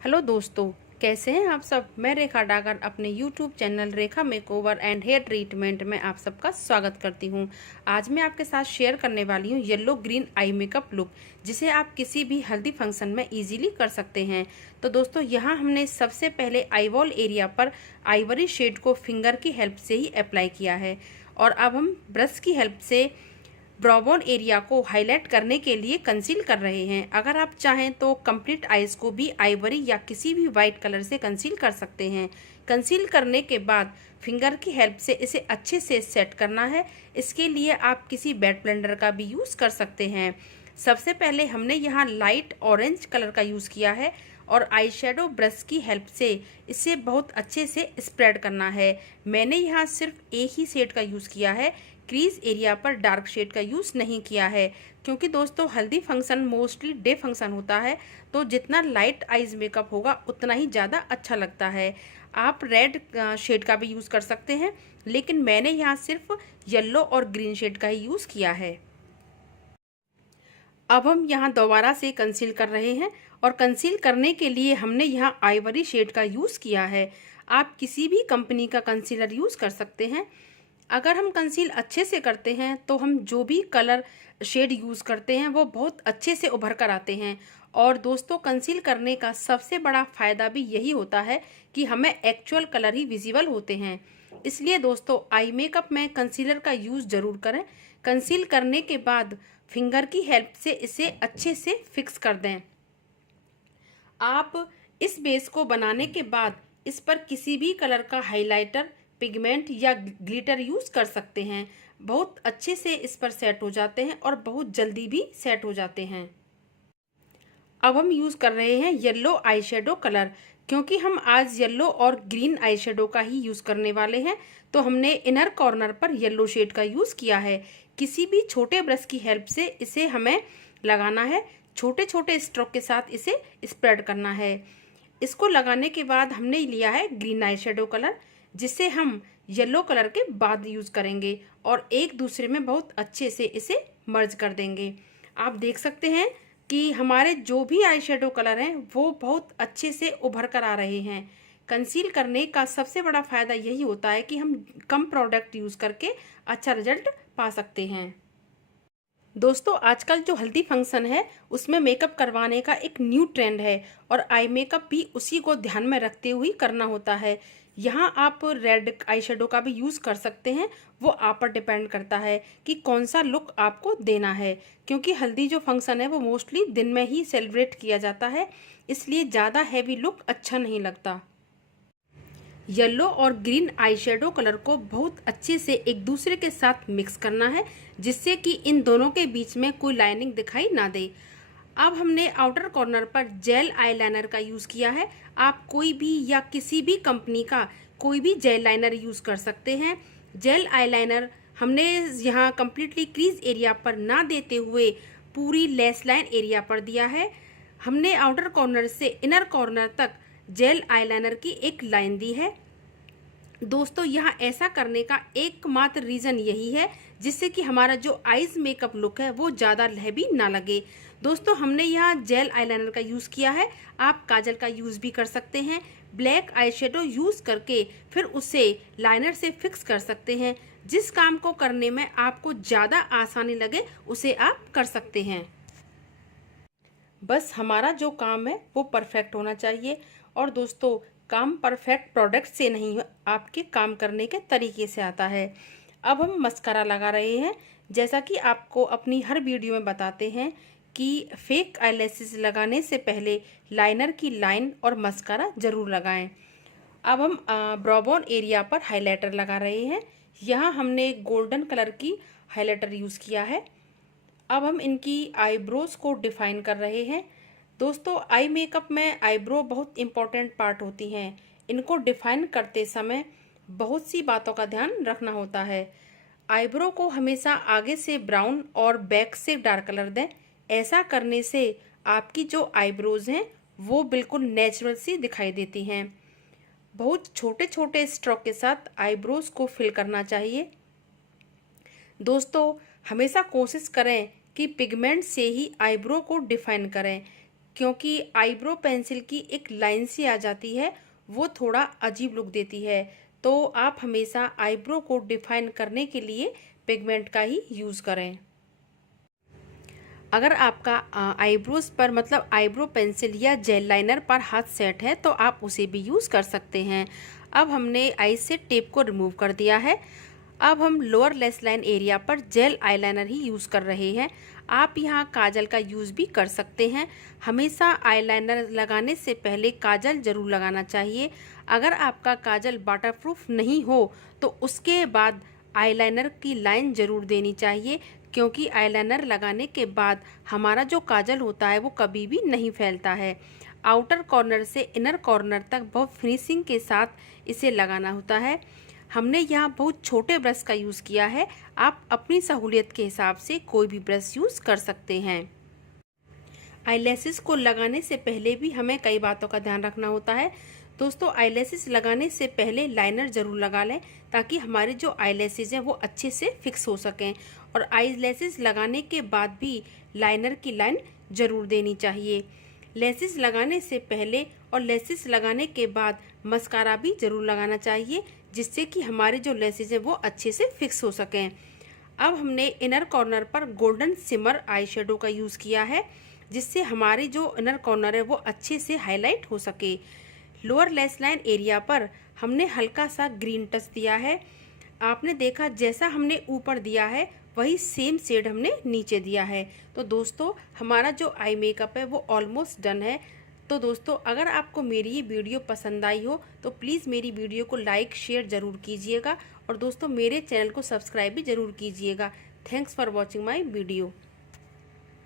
Hello दोस्तों, कैसे हैं आप सब। मैं रेखा डागर अपने YouTube channel Rekha makeover and hair treatment में आप सबका स्वागत करती हूं। आज मैं आपके साथ शेयर करने वाली हूं yellow green eye makeup look, जिसे आप किसी भी हल्दी फंक्शन में इजीली कर सकते हैं। तो दोस्तों, यहाँ हमने सबसे पहले आई बॉल एरिया पर आइवरी शेड को फिंगर की हेल्प से ही अप्लाई किया है और अब हम ब्रश की हेल्प से ब्राउन एरिया को हाईलाइट करने के लिए कंसील कर रहे हैं। अगर आप चाहें तो कंप्लीट आईज को भी आइवरी या किसी भी वाइट कलर से कंसील कर सकते हैं। कंसील करने के बाद फिंगर की हेल्प से इसे अच्छे से सेट करना है। इसके लिए आप किसी वेट ब्लेंडर का भी यूज़ कर सकते हैं। सबसे पहले हमने यहाँ लाइट ऑरेंज कलर का यूज़ किया है और आई शेडो ब्रश की हेल्प से इसे बहुत अच्छे से स्प्रेड करना है। मैंने यहाँ सिर्फ एक ही शेड का यूज़ किया है, क्रीज एरिया पर डार्क शेड का यूज़ नहीं किया है, क्योंकि दोस्तों हल्दी फंक्शन मोस्टली डे फंक्शन होता है, तो जितना लाइट आइज मेकअप होगा उतना ही ज़्यादा अच्छा लगता है। आप रेड शेड का भी यूज़ कर सकते हैं, लेकिन मैंने यहाँ सिर्फ येलो और ग्रीन शेड का ही यूज़ किया है। अब हम यहाँ दोबारा से कंसील कर रहे हैं और कंसील करने के लिए हमने यहाँ आइवरी शेड का यूज़ किया है। आप किसी भी कंपनी का कंसीलर यूज़ कर सकते हैं। अगर हम कंसील अच्छे से करते हैं तो हम जो भी कलर शेड यूज़ करते हैं वो बहुत अच्छे से उभर कर आते हैं। और दोस्तों, कंसील करने का सबसे बड़ा फ़ायदा भी यही होता है कि हमें एक्चुअल कलर ही विजिबल होते हैं। इसलिए दोस्तों, आई मेकअप में कंसीलर का यूज़ ज़रूर करें। कंसील करने के बाद फिंगर की हेल्प से इसे अच्छे से फिक्स कर दें। आप इस बेस को बनाने के बाद इस पर किसी भी कलर का हाइलाइटर, पिगमेंट या ग्लिटर यूज़ कर सकते हैं। बहुत अच्छे से इस पर सेट हो जाते हैं और बहुत जल्दी भी सेट हो जाते हैं। अब हम यूज़ कर रहे हैं येलो आई शेडो कलर, क्योंकि हम आज येलो और ग्रीन आई शेडो का ही यूज़ करने वाले हैं, तो हमने इनर कॉर्नर पर येलो शेड का यूज़ किया है। किसी भी छोटे ब्रश की हेल्प से इसे हमें लगाना है। छोटे छोटे स्ट्रोक के साथ इसे स्प्रेड करना है। इसको लगाने के बाद हमने लिया है ग्रीन आई शेडो कलर, जिसे हम येलो कलर के बाद यूज़ करेंगे और एक दूसरे में बहुत अच्छे से इसे मर्ज कर देंगे। आप देख सकते हैं कि हमारे जो भी आई शेडो कलर हैं वो बहुत अच्छे से उभर कर आ रहे हैं। कंसील करने का सबसे बड़ा फ़ायदा यही होता है कि हम कम प्रोडक्ट यूज़ करके अच्छा रिजल्ट पा सकते हैं। दोस्तों, आजकल जो हल्दी फंक्शन है उसमें मेकअप करवाने का एक न्यू ट्रेंड है और आई मेकअप भी उसी को ध्यान में रखते हुए करना होता है। यहाँ आप रेड आई शेडो का भी यूज़ कर सकते हैं, वो आप पर डिपेंड करता है कि कौन सा लुक आपको देना है, क्योंकि हल्दी जो फंक्शन है वो मोस्टली दिन में ही सेलिब्रेट किया जाता है, इसलिए ज़्यादा हैवी लुक अच्छा नहीं लगता। येलो और ग्रीन आई शेडो कलर को बहुत अच्छे से एक दूसरे के साथ मिक्स करना है, जिससे कि इन दोनों के बीच में कोई लाइनिंग दिखाई ना दे। अब हमने आउटर कॉर्नर पर जेल आईलाइनर का यूज़ किया है। आप कोई भी या किसी भी कंपनी का कोई भी जेल लाइनर यूज़ कर सकते हैं। जेल आईलाइनर हमने यहाँ कम्प्लीटली क्रीज एरिया पर ना देते हुए पूरी लेस लाइन एरिया पर दिया है। हमने आउटर कॉर्नर से इनर कॉर्नर तक जेल आईलाइनर की एक लाइन दी है। दोस्तों, यहाँ ऐसा करने का एकमात्र रीज़न यही है जिससे कि हमारा जो आईज मेकअप लुक है वो ज़्यादा हैवी ना लगे। दोस्तों, हमने यहाँ जेल आईलाइनर का यूज़ किया है। आप काजल का यूज़ भी कर सकते हैं। ब्लैक आई शेडो यूज़ करके फिर उसे लाइनर से फिक्स कर सकते हैं। जिस काम को करने में आपको ज़्यादा आसानी लगे उसे आप कर सकते हैं। बस हमारा जो काम है वो परफेक्ट होना चाहिए। और दोस्तों, काम परफेक्ट प्रोडक्ट से नहीं, आपके काम करने के तरीके से आता है। अब हम मस्कारा लगा रहे हैं। जैसा कि आपको अपनी हर वीडियो में बताते हैं कि फेक आईलैशेस लगाने से पहले लाइनर की लाइन और मस्कारा ज़रूर लगाएं। अब हम ब्राउन एरिया पर हाइलाइटर लगा रहे हैं। यहाँ हमने गोल्डन कलर की हाइलाइटर यूज़ किया है। अब हम इनकी आईब्रोज को डिफाइन कर रहे हैं। दोस्तों, आई मेकअप में आईब्रो बहुत इम्पोर्टेंट पार्ट होती हैं। इनको डिफाइन करते समय बहुत सी बातों का ध्यान रखना होता है। आईब्रो को हमेशा आगे से ब्राउन और बैक से डार्क कलर दें। ऐसा करने से आपकी जो आईब्रोज हैं वो बिल्कुल नेचुरल सी दिखाई देती हैं। बहुत छोटे छोटे स्ट्रोक के साथ आईब्रोज को फिल करना चाहिए। दोस्तों, हमेशा कोशिश करें कि पिगमेंट से ही आईब्रो को डिफाइन करें, क्योंकि आईब्रो पेंसिल की एक लाइन सी आ जाती है, वो थोड़ा अजीब लुक देती है। तो आप हमेशा आईब्रो को डिफाइन करने के लिए पिगमेंट का ही यूज़ करें। अगर आपका आईब्रोज पर मतलब आईब्रो पेंसिल या जेल लाइनर पर हाथ सेट है तो आप उसे भी यूज़ कर सकते हैं। अब हमने आई से टेप को रिमूव कर दिया है। अब हम लोअर लेस लाइन एरिया पर जेल आईलाइनर ही यूज़ कर रहे हैं। आप यहाँ काजल का यूज़ भी कर सकते हैं। हमेशा आईलाइनर लगाने से पहले काजल ज़रूर लगाना चाहिए। अगर आपका काजल वाटरप्रूफ नहीं हो तो उसके बाद आईलाइनर की लाइन ज़रूर देनी चाहिए, क्योंकि आईलाइनर लगाने के बाद हमारा जो काजल होता है वो कभी भी नहीं फैलता है। आउटर कॉर्नर से इनर कॉर्नर तक बहुत फिनिशिंग के साथ इसे लगाना होता है। हमने यहाँ बहुत छोटे ब्रश का यूज़ किया है। आप अपनी सहूलियत के हिसाब से कोई भी ब्रश यूज़ कर सकते हैं। आईलैशेस को लगाने से पहले भी हमें कई बातों का ध्यान रखना होता है। दोस्तों, आईलैशेस लगाने से पहले लाइनर ज़रूर लगा लें ताकि हमारे जो आईलैशेस हैं वो अच्छे से फिक्स हो सकें। और आईलैशेस लगाने के बाद भी लाइनर की लाइन ज़रूर देनी चाहिए। लेसेस लगाने से पहले और लेसेस लगाने के बाद मस्कारा भी ज़रूर लगाना चाहिए, जिससे कि हमारे जो लेसेस हैं वो अच्छे से फिक्स हो सकें। अब हमने इनर कॉर्नर पर गोल्डन सिमर आई शेडो का यूज़ किया है, जिससे हमारी जो इनर कॉर्नर है वो अच्छे से हाईलाइट हो सके। लोअर लेस लाइन एरिया पर हमने हल्का सा ग्रीन टच दिया है। आपने देखा जैसा हमने ऊपर दिया है वही सेम शेड हमने नीचे दिया है। तो दोस्तों, हमारा जो आई मेकअप है वो ऑलमोस्ट डन है। तो दोस्तों, अगर आपको मेरी ये वीडियो पसंद आई हो तो प्लीज़ मेरी वीडियो को लाइक शेयर ज़रूर कीजिएगा और दोस्तों मेरे चैनल को सब्सक्राइब भी ज़रूर कीजिएगा। Thanks for watching my video.